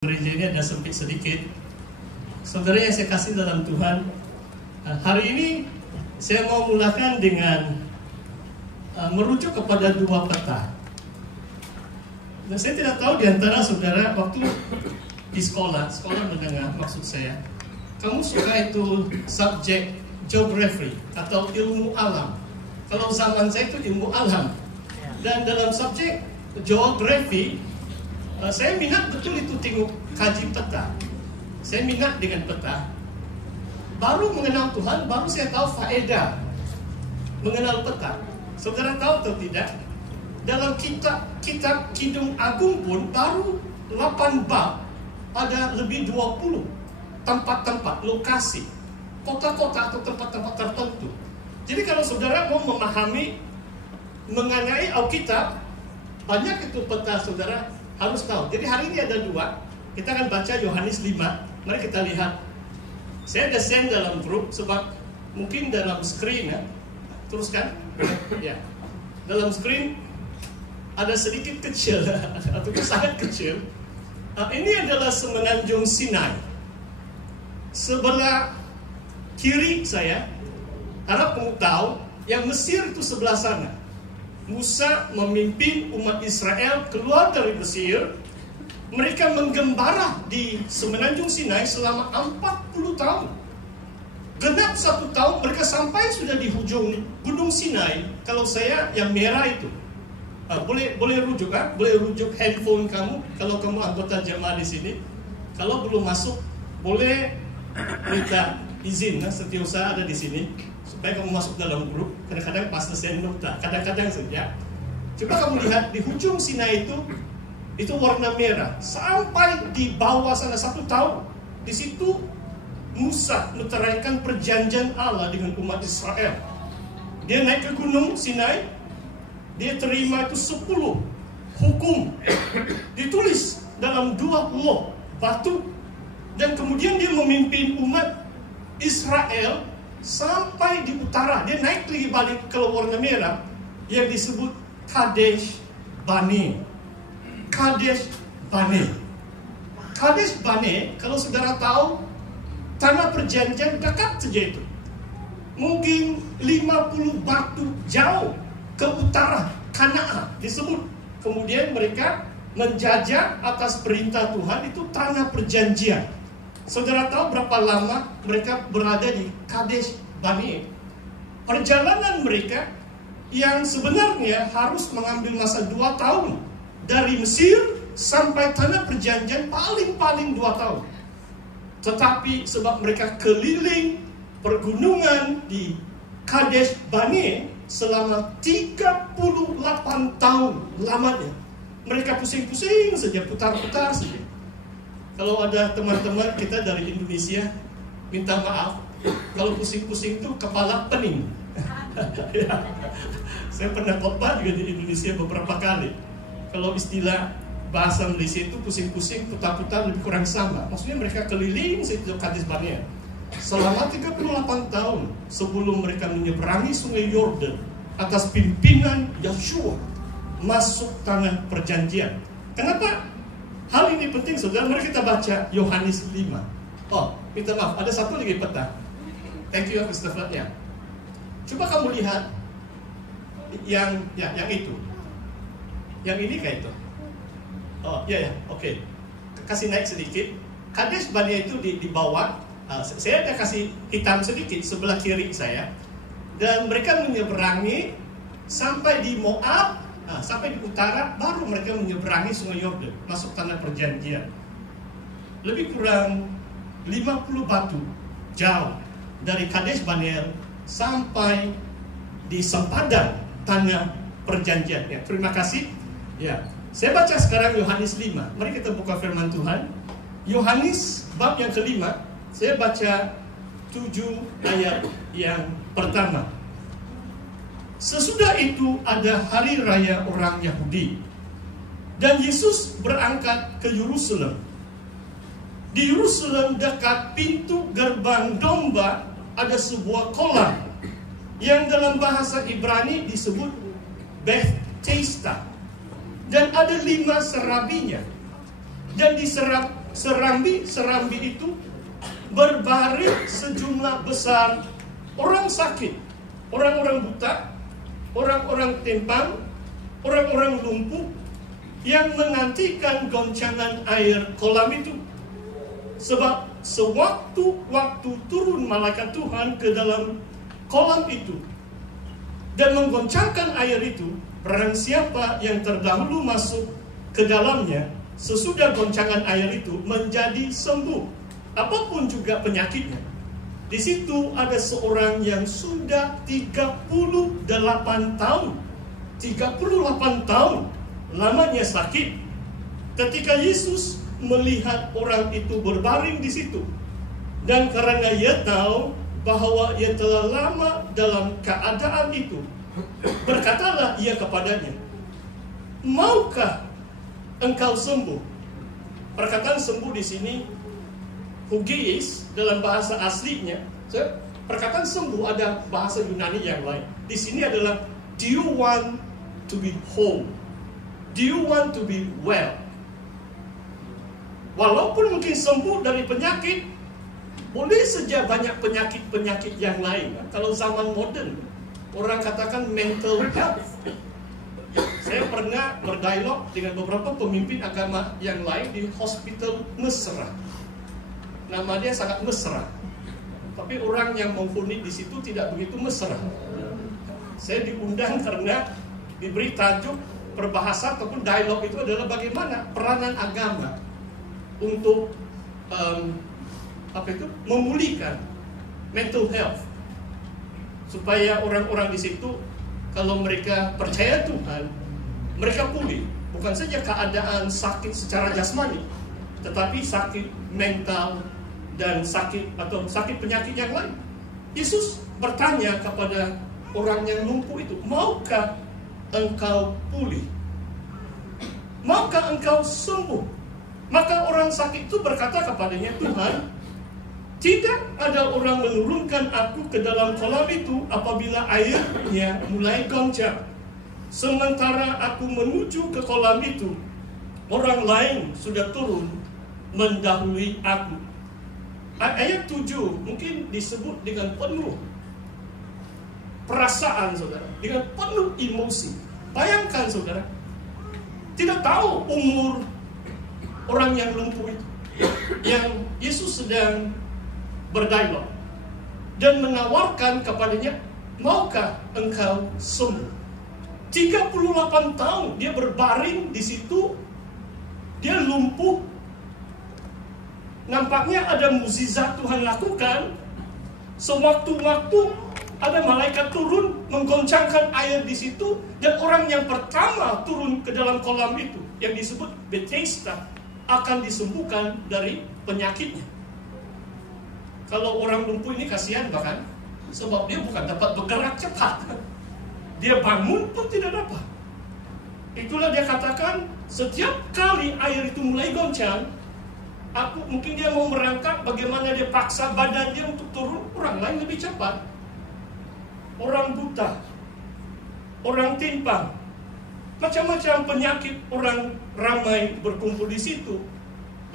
Gereja ini ada sempit sedikit. Saudara yang saya kasih dalam Tuhan, hari ini saya mau mulakan dengan merujuk kepada dua peta. Dan saya tidak tahu di antara saudara waktu di sekolah menengah, maksud saya, kamu suka itu subjek geography atau ilmu alam. Kalau zaman saya itu ilmu alam. Dan dalam subjek geography, saya minat betul itu tengok kaji peta. Saya minat dengan peta. Baru mengenal Tuhan, baru saya tahu faedah mengenal peta. Saudara tahu atau tidak? Dalam kitab Kidung Agung pun baru 8 bab, ada lebih 20 tempat-tempat, lokasi, kota-kota atau tempat-tempat tertentu. Jadi kalau saudara mau memahami mengenai Alkitab, banyak itu peta saudara harus tahu. Jadi hari ini ada dua. Kita akan baca Yohanes 5. Mari kita lihat. Saya ada send dalam grup sebab mungkin dalam screen ya. Teruskan. Ya. Dalam screen ada sedikit kecil atau sangat kecil. Ini adalah semenanjung Sinai. Sebelah kiri saya, harap kamu tahu, yang Mesir itu sebelah sana. Musa memimpin umat Israel keluar dari Mesir. Mereka menggembara di semenanjung Sinai selama 40 tahun. Genap 1 tahun mereka sampai sudah di hujung Gunung Sinai. Kalau saya yang merah itu, boleh rujuk kan? Boleh rujuk handphone kamu kalau kamu anggota jemaah di sini. Kalau belum masuk, boleh minta izin. Setiausaha ada di sini supaya kamu masuk dalam grup. Kadang-kadang pastor saya nota, kadang-kadang saja. Coba kamu lihat di hujung Sinai itu warna merah sampai di bawah sana 1 tahun. Di situ Musa meteraikan perjanjian Allah dengan umat Israel. Dia naik ke gunung Sinai, dia terima itu 10 hukum ditulis dalam 2 law batu, dan kemudian dia memimpin umat Israel sampai di utara. Dia naik lagi balik ke warna merah yang disebut Kadesh Barnea. Kadesh Barnea. Kadesh Barnea, kalau saudara tahu, tanah perjanjian dekat saja itu. Mungkin 50 batu jauh ke utara Kanaan disebut. Kemudian mereka menjajah atas perintah Tuhan, itu tanah perjanjian. Saudara tahu berapa lama mereka berada di Kadesh Barnea? Perjalanan mereka yang sebenarnya harus mengambil masa 2 tahun. Dari Mesir sampai tanah perjanjian paling-paling 2 tahun. Tetapi sebab mereka keliling pergunungan di Kadesh Barnea selama 38 tahun lamanya. Mereka pusing-pusing saja, putar-putar saja. Kalau ada teman-teman kita dari Indonesia, minta maaf. Kalau pusing-pusing itu kepala pening. Ya. Saya pernah khotbah juga di Indonesia beberapa kali. Kalau istilah bahasa Malaysia itu pusing-pusing, putar-putar lebih kurang sama. Maksudnya mereka keliling situ Kadesh Barnea selama 38 tahun sebelum mereka menyeberangi sungai Yordan atas pimpinan Yeshua masuk tanah perjanjian. Kenapa hal ini penting, saudara? Mari kita baca Yohanes 5. Oh, minta maaf, ada satu lagi peta. Thank you, Christopher. Ya. Coba kamu lihat yang itu. Yang ini kayak itu. Oh, ya, oke. Kasih naik sedikit. Kadesh Barnea itu di bawah. Saya ada kasih hitam sedikit sebelah kiri saya. Dan mereka menyeberangi sampai di Moab. Sampai di utara, baru mereka menyeberangi sungai Yordan, masuk tanah perjanjian. Lebih kurang 50 batu jauh dari Kadesh Barnea sampai di sempadan tanah perjanjian. Ya, terima kasih. Ya, saya baca sekarang Yohanes 5. Mari kita buka firman Tuhan. Yohanes bab yang kelima, saya baca 7 ayat yang pertama. Sesudah itu ada hari raya orang Yahudi, dan Yesus berangkat ke Yerusalem. Di Yerusalem dekat pintu gerbang domba ada sebuah kolam yang dalam bahasa Ibrani disebut Bethesda, dan ada 5 serabinya. Dan di serambi itu berbaring sejumlah besar orang sakit, orang-orang buta, orang-orang timpang, orang-orang lumpuh yang menantikan goncangan air kolam itu. Sebab sewaktu-waktu turun malaikat Tuhan ke dalam kolam itu dan menggoncangkan air itu, barang siapa yang terdahulu masuk ke dalamnya sesudah goncangan air itu menjadi sembuh, apapun juga penyakitnya. Di situ ada seorang yang sudah 38 tahun. 38 tahun lamanya sakit. Ketika Yesus melihat orang itu berbaring di situ, dan karena ia tahu bahwa ia telah lama dalam keadaan itu, berkatalah ia kepadanya, "Maukah engkau sembuh?" Perkataan sembuh di sini hugeis dalam bahasa aslinya. Perkataan sembuh ada bahasa Yunani yang lain. Di sini adalah, do you want to be whole? Do you want to be well? Walaupun mungkin sembuh dari penyakit, boleh saja banyak penyakit-penyakit yang lain. Kalau zaman modern, orang katakan mental health. Saya pernah berdialog dengan beberapa pemimpin agama yang lain di hospital mesra. Nama dia sangat mesra, tapi orang yang menghuni di situ tidak begitu mesra. Saya diundang karena diberi tajuk perbahasa ataupun dialog itu adalah bagaimana peranan agama untuk memulihkan mental health, supaya orang-orang di situ kalau mereka percaya Tuhan, mereka pulih. Bukan saja keadaan sakit secara jasmani, tetapi sakit mental dan sakit penyakit yang lain. Yesus bertanya kepada orang yang lumpuh itu, "Maukah engkau pulih? Maukah engkau sembuh?" Maka orang sakit itu berkata kepadanya, "Tuhan, tidak ada orang menurunkan aku ke dalam kolam itu apabila airnya mulai goncang. Sementara aku menuju ke kolam itu, orang lain sudah turun mendahului aku." Ayat 7 mungkin disebut dengan penuh perasaan, saudara, dengan penuh emosi. Bayangkan, saudara, tidak tahu umur orang yang lumpuh itu, yang Yesus sedang berdialog dan menawarkan kepadanya, "Maukah engkau sembuh?" 38 tahun dia berbaring di situ, dia lumpuh. Nampaknya ada mukjizat Tuhan lakukan. Sewaktu-waktu ada malaikat turun menggoncangkan air di situ, dan orang yang pertama turun ke dalam kolam itu, yang disebut Bethesda, akan disembuhkan dari penyakitnya. Kalau orang lumpuh ini kasihan bahkan, sebab dia bukan dapat bergerak cepat, dia bangun pun tidak dapat. Itulah dia katakan, setiap kali air itu mulai goncang, mungkin dia mau merangkak, bagaimana dia paksa badan dia untuk turun, orang lain lebih cepat. Orang buta, orang timpang, macam-macam penyakit, orang ramai berkumpul di situ,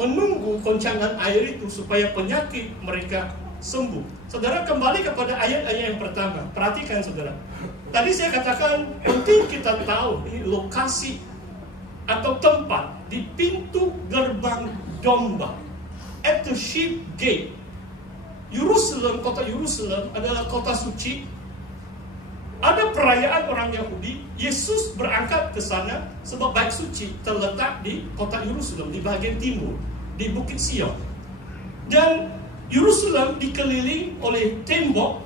menunggu goncangan air itu supaya penyakit mereka sembuh. Saudara, kembali kepada ayat-ayat yang pertama. Perhatikan, saudara. Tadi saya katakan penting kita tahu ini lokasi atau tempat di pintu gerbang domba, at the sheep gate. Yerusalem, kota Yerusalem adalah kota suci. Ada perayaan orang Yahudi, Yesus berangkat ke sana sebab bait suci terletak di kota Yerusalem, di bagian timur, di Bukit Sion. Dan Yerusalem dikelilingi oleh tembok,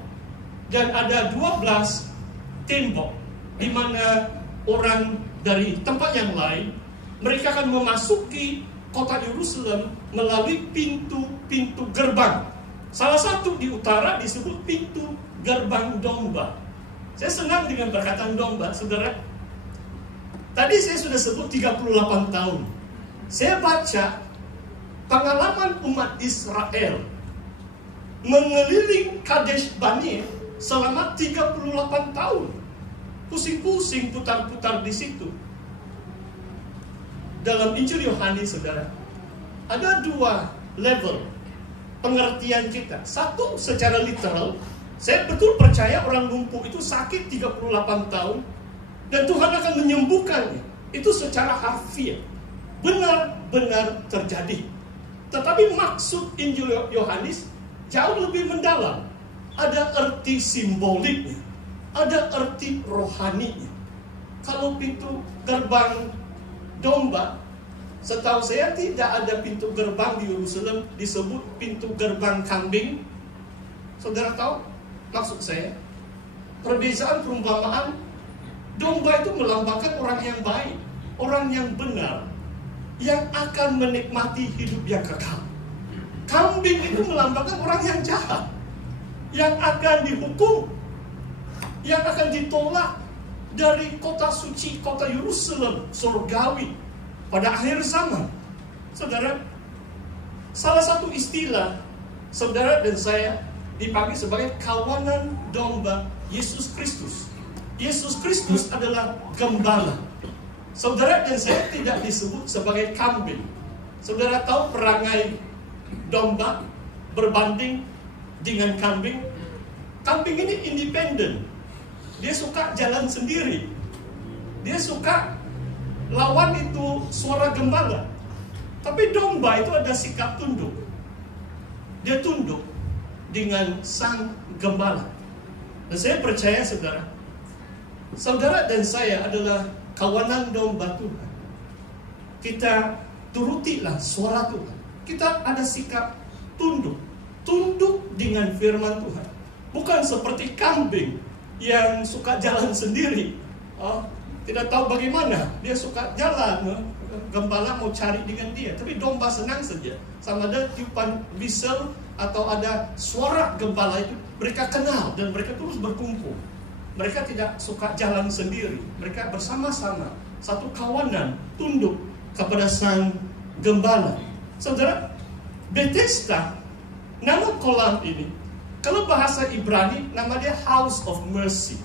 dan ada 12 tembok di mana orang dari tempat yang lain, mereka akan memasuki kota Yerusalem melalui pintu-pintu gerbang. Salah satu di utara disebut pintu gerbang domba. Saya senang dengan perkataan domba, saudara. Tadi saya sudah sebut 38 tahun. Saya baca pengalaman umat Israel mengeliling Kadesh Barnea selama 38 tahun. Pusing-pusing, putar-putar di situ. Dalam Injil Yohanes, saudara, ada dua level pengertian kita. Satu, secara literal, saya betul percaya orang lumpuh itu sakit 38 tahun dan Tuhan akan menyembuhkannya. Itu secara harfiah, benar-benar terjadi. Tetapi maksud Injil Yohanes jauh lebih mendalam. Ada arti simboliknya, ada arti rohaninya. Kalau pintu gerbang domba, setahu saya tidak ada pintu gerbang di Yerusalem disebut pintu gerbang kambing. Saudara tahu maksud saya? Perbezaan perumpamaan, domba itu melambangkan orang yang baik, orang yang benar, yang akan menikmati hidup yang kekal. Kambing itu melambangkan orang yang jahat, yang akan dihukum, yang akan ditolak dari kota suci, kota Yerusalem, surgawi, pada akhir zaman. Saudara, salah satu istilah saudara dan saya dipanggil sebagai kawanan domba Yesus Kristus. Yesus Kristus adalah gembala. Saudara dan saya tidak disebut sebagai kambing. Saudara tahu perangai domba berbanding dengan kambing. Kambing ini independen. Dia suka jalan sendiri. Dia suka lawan itu suara gembala. Tapi domba itu ada sikap tunduk. Dia tunduk dengan sang gembala. Dan saya percaya saudara dan saya adalah kawanan domba Tuhan. Kita turutilah suara Tuhan. Kita ada sikap tunduk. Tunduk dengan firman Tuhan. Bukan seperti kambing yang suka jalan sendiri. Tidak tahu bagaimana. Dia suka jalan. Gembala mau cari dengan dia. Tapi domba senang saja. Sama ada tiupan whistle atau ada suara gembala itu, mereka kenal dan mereka terus berkumpul. Mereka tidak suka jalan sendiri. Mereka bersama-sama. Satu kawanan tunduk kepada sang gembala. Saudara, Bethesda, nama kolam ini, kalau bahasa Ibrani, nama dia House of Mercy.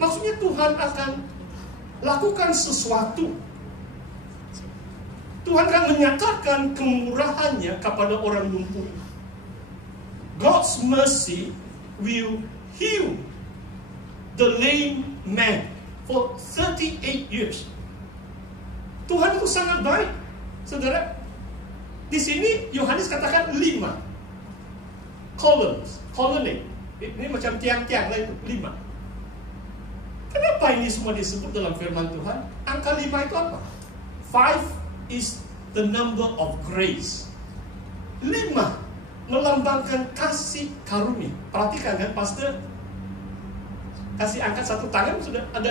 Maksudnya Tuhan akan lakukan sesuatu. Tuhan akan menyatakan kemurahannya kepada orang lumpuh. God's mercy will heal the lame man for 38 years. Tuhan itu sangat baik. Saudara, di sini Yohanes katakan 5 colonnade. Ini macam tiang-tiang lah itu, 5. Kenapa ini semua disebut dalam firman Tuhan? Angka 5 itu apa? 5 is the number of grace. 5 melambangkan kasih karunia. Perhatikan kan, pastor kasih angkat satu tangan sudah ada